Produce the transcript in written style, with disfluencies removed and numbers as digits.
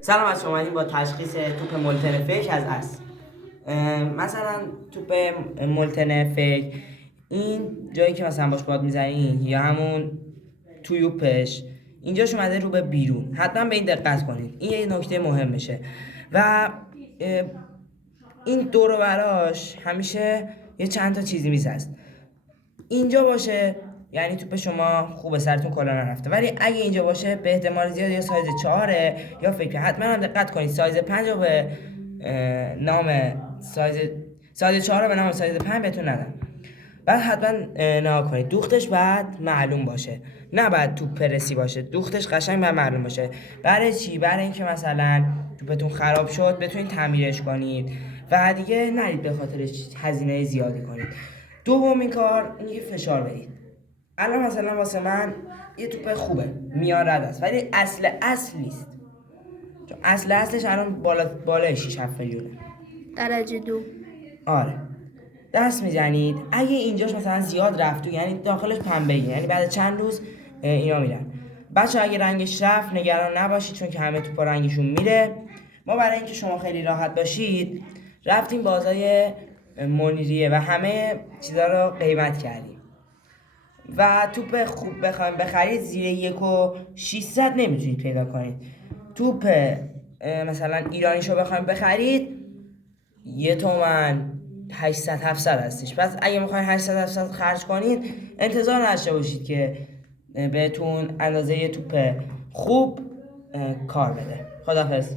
سلام، از شما با تشخیص توپ مولتن فیک از اصل. مثلا توپ مولتن فیک این جایی که مثلا باش باد میزنین یا همون تویوپش اینجاش اومده رو به بیرون، حتما به این دقت کنید، این یه نکته مهمشه. و این دور و براش همیشه یه چند تا چیزی میزنست. اینجا باشه یعنی توپ شما خوبه، سرتون کلا نرفته. ولی اگه اینجا باشه به احتمال زیاد یا سایز 4 یا فکر. حتما هم دقت کنید سایز 5 رو به نام سایز 4 رو به نام سایز 5 بهتون ندم. بعد حتما نگاه کنید دوختش باید معلوم باشه، نه باید توپ پرسی باشه. دوختش قشنگ باید معلوم باشه. برای چی؟ برای اینکه مثلا توپتون خراب شد بتونید تعمیرش کنید و دیگه نرید به خاطرش هزینه زیادی کنید. دومین کار اینه که فشار بدید. الان مثلا واسه من یه توپ خوبه، میان رد است، ولی اصل نیست، چون اصلش الان بالای 6 7 میلیونه. درجه 2. آره، دست میزنید. اگه اینجاش مثلا زیاد رفت یعنی داخلش پنبه‌ای، یعنی بعد چند روز اینا میرن. بچه اگه رنگش رفت نگران نباشید، چون که همه توپا رنگشون میره. ما برای اینکه شما خیلی راحت باشید رفتیم بازای منیریه و همه چیزا رو قیمت کردیم. و توپ خوب بخوایم بخرید زیر 1,600 نمیتونید پیدا کنید. توپ مثلا ایرانیشو بخوایم بخرید 1,800-700 هستش. پس اگه میخواین 800-700 خرج کنید انتظار نداشته باشید که بهتون اندازه توپ خوب کار بده. خداحافظ.